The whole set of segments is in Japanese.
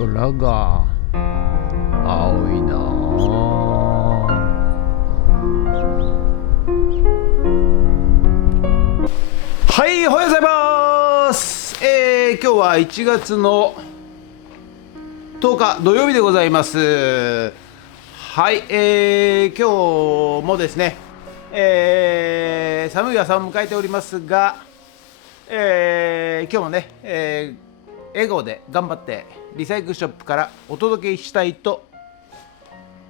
空が青いなあ。はい、おはようございます。今日は1月の10日土曜日でございます。はい、今日もですね、寒い朝を迎えておりますが、今日もね、笑顔で頑張ってリサイクルショップからお届けしたいと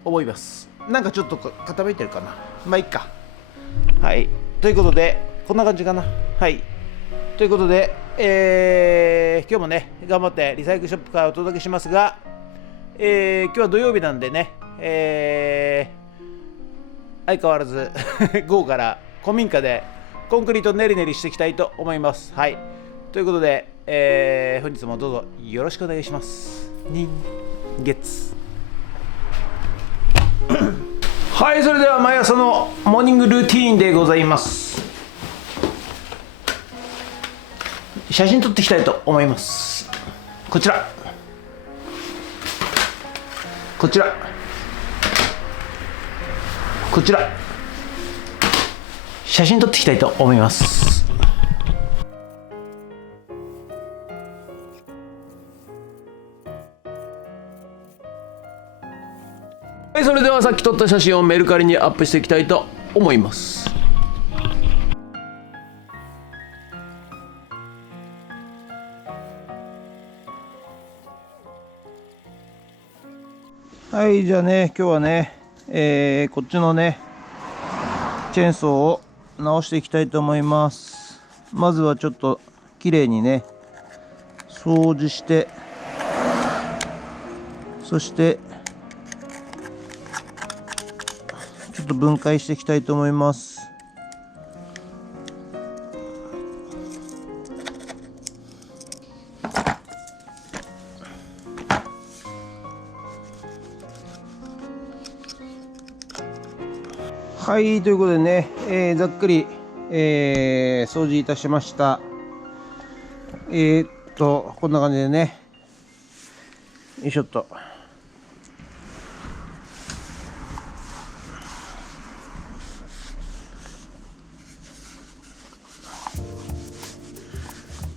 思います。なんかちょっと傾いてるかな、まあいいか。はい、ということでこんな感じかな。はい、ということで、今日もね頑張ってリサイクルショップからお届けしますが、今日は土曜日なんでね、相変わらず午後から古民家でコンクリート練り練りしていきたいと思います。はい、ということで、本日もどうぞよろしくお願いします。人月はい、それでは毎朝のモーニングルーティーンでございます。写真撮っていきたいと思います。こちらこちらこちら、写真撮っていきたいと思います。はい、それではさっき撮った写真をメルカリにアップしていきたいと思います。はい、じゃあね、今日はね、こっちのねチェーンソーを直していきたいと思います。まずはちょっときれいにね掃除して、そしてちょっと分解していきたいと思います。はい、ということでね、ざっくり、掃除いたしました。こんな感じでね、よいしょっと。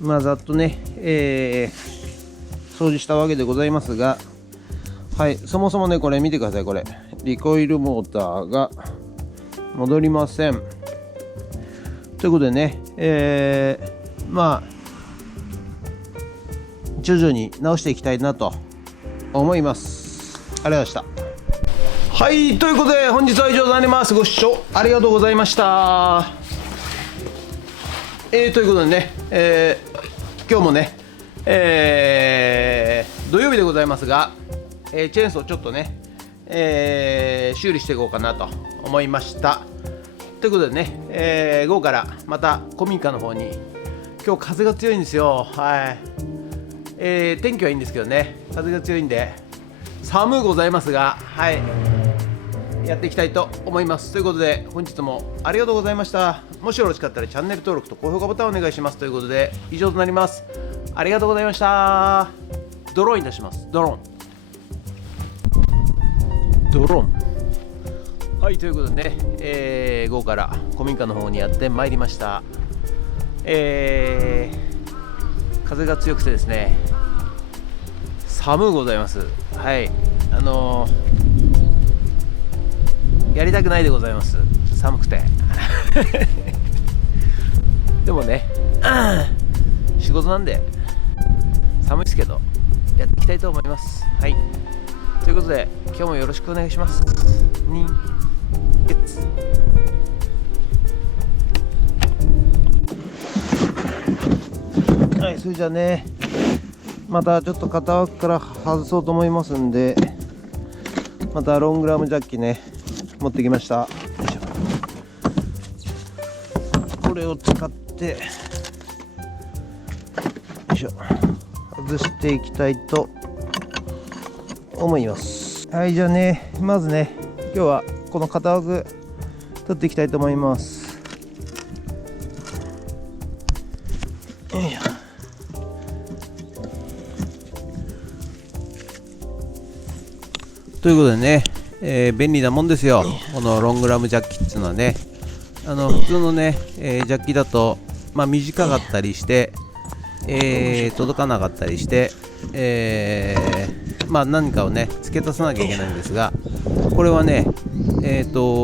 まあざっとね、掃除したわけでございますが、はい、そもそもねこれ見てください。これリコイルモーターが戻りません。ということでね、まあ徐々に直していきたいなと思います。ありがとうございました。はい、ということで本日は以上となります。ご視聴ありがとうございました。ということでね、今日もね、土曜日でございますが、チェーンソーちょっとね、修理していこうかなと思いました。ということでね、午後からまた古民家の方に。今日風が強いんですよ。はい、天気はいいんですけどね、風が強いんで寒うございますが、はい、やっていきたいと思います。ということで本日もありがとうございました。もしよろしかったらチャンネル登録と高評価ボタンをお願いします。ということで以上となります。ありがとうございました。ドローンいたします。ドローン。はい、ということでね、午後から古民家の方にやってまいりました。風が強くてですね、寒うございます。はい、やりたくないでございます。寒くてでもね仕事なんで寒いですけどやっていきたいと思います。はい、ということで今日もよろしくお願いします。はい、それじゃあね、またちょっと片枠から外そうと思いますんで、またロングラムジャッキね持ってきました。よいしょ、これを使ってよいしょ外していきたいと思います。はい、じゃあね、まずね今日はこの片枠取っていきたいと思います。よいしょ。ということでね、便利なもんですよ、このロングラムジャッキっていうのはね。普通のね、ジャッキだと、短かったりして、届かなかったりして、何かをね付け足さなきゃいけないんですが、これはね、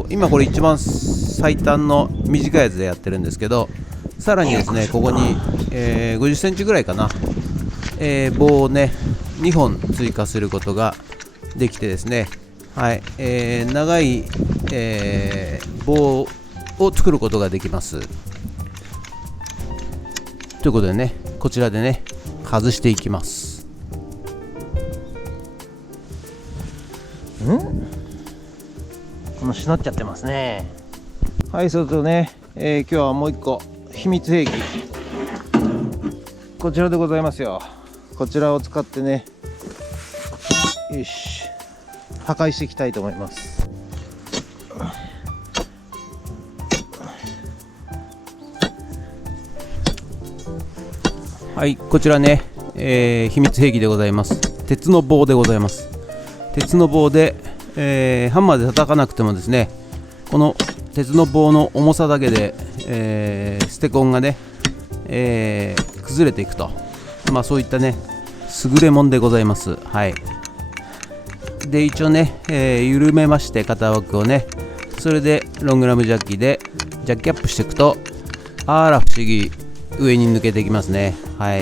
今これ一番最短の短いやつでやってるんですけど、さらにですねここに、50センチぐらいかな、棒をね2本追加することができてですね、はい、長い、棒を作ることができます。ということでね、こちらでね外していきます。このしなっちゃってますね。はい、それとね、今日はもう一個秘密兵器、こちらでございますよ。こちらを使ってね、よし、破壊していきたいと思います。はい、こちらね、秘密兵器でございます。鉄の棒でございます。鉄の棒で、ハンマーで叩かなくてもですね、この鉄の棒の重さだけで、ステコンがね、崩れていくと、そういったね優れもんでございます。はい。で一応ね、緩めまして型枠をね、それでロングラムジャッキでジャッキアップしていくと、あら不思議、上に抜けていきますね。はい。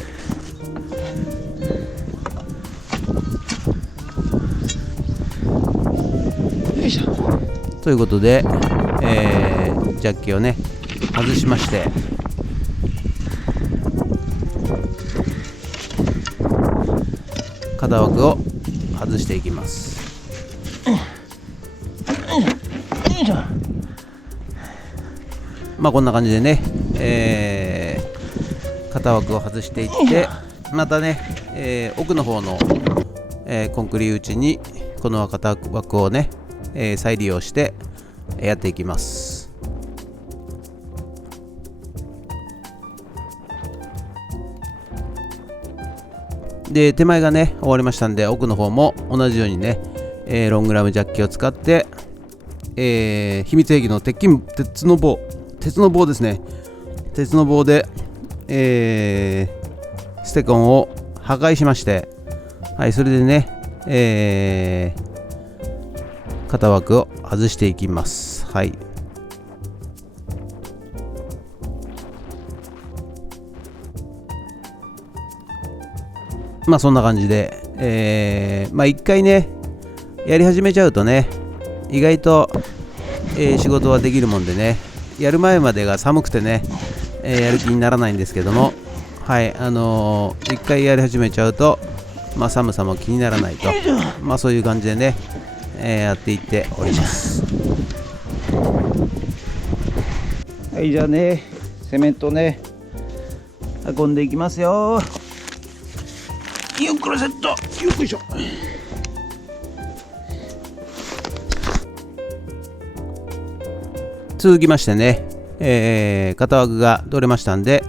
よいしょ。ということで、ジャッキをね外しまして、型枠を外していきます。こんな感じでね、型枠を外していって、またね、奥の方の、コンクリ打ちにこの型枠をね、再利用してやっていきます。で手前がね終わりましたんで、奥の方も同じようにね、ロングラムジャッキを使って、秘密兵器の鉄の棒ですね、鉄の棒で、ステコンを破壊しまして、はい、それでね、型枠を外していきます。はい。そんな感じで、一回ねやり始めちゃうとね、意外と、仕事はできるもんでね、やる前までが寒くてね、やる気にならないんですけども、はい、一回やり始めちゃうと、寒さも気にならないと、そういう感じでね、やっていっております。はい、じゃあね、セメントね運んでいきますよ。よっこらセット、よっこいしょ。続きましてね、型枠が取れましたんで、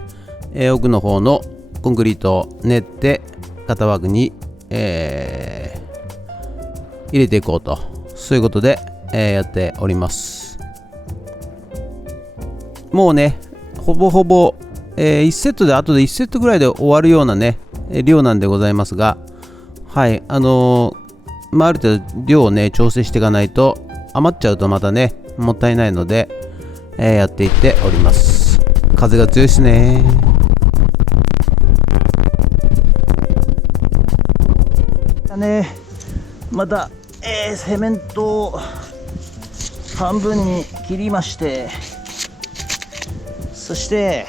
奥の方のコンクリートを練って型枠に、入れていこうと、そういうことで、やっております。もうねほぼほぼ、1セットであとで1セットぐらいで終わるようなね量なんでございますが、はい、ある程度量をね調整していかないと、余っちゃうとまたねもったいないので、やっていっております。風が強いですね。また、セメントを半分に切りまして、そして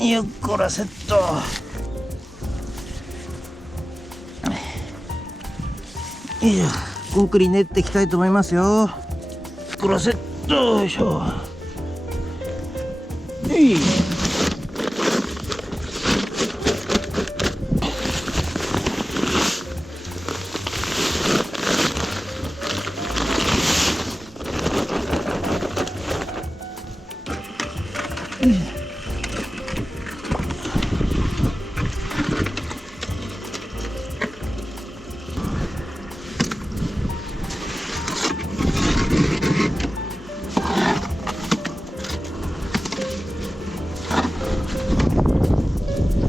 よっこらセット、よいしょ、コンクリ練っていきたいと思いますよ。よっこらセット、よいしょ。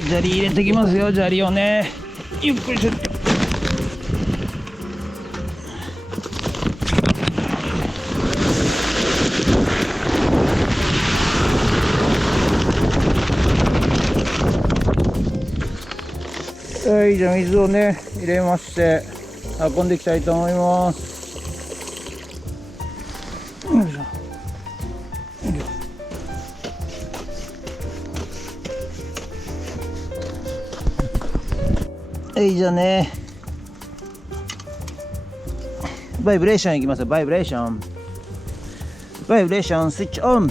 砂利入れてきますよ。砂利をね、ゆっくりしよう。はい、じゃあ水をね入れまして運んでいきたいと思います。よいしょ。はい、じゃあね、バイブレーションいきますよ。バイブレーション、バイブレーションスイッチオン。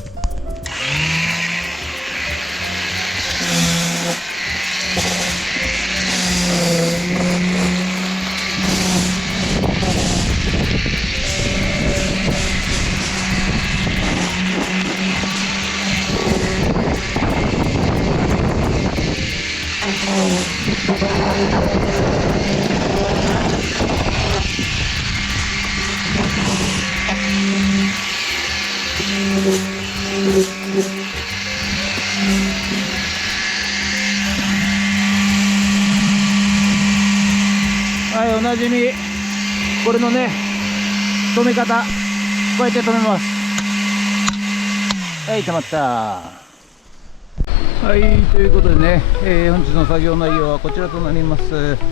はい、おなじみこれのね止め方、こうやって止めます。はい、止まった。はい、ということでね、本日の作業内容はこちらとなります。こ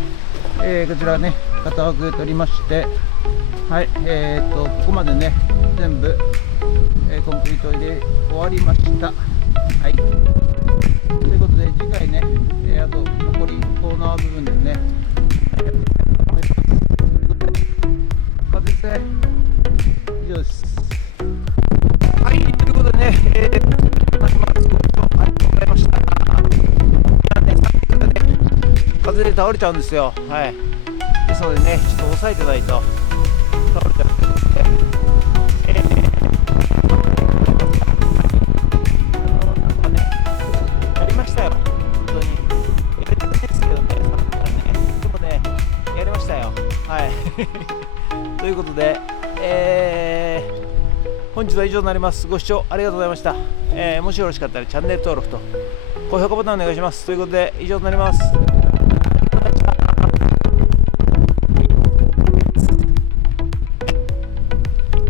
ちらね型枠取りまして、はい、ここまでね全部、コンクリート入れ終わりました。はい、ということで次回ね、あと残りコーナー部分ですね、以上です。はい、ということでね、ご視聴ありがとうございました。いやね、さっきからね、風で倒れちゃうんですよ。はい。ですのでね、ちょっと押さえてないと倒れちゃうんですね。なんかね、やりましたよ。本当に。やりたくないですけどね、さっきからね。でもね、やりましたよ。はい。ということで、本日は以上になります。ご視聴ありがとうございました。もしよろしかったらチャンネル登録と高評価ボタンお願いします。ということで以上になります。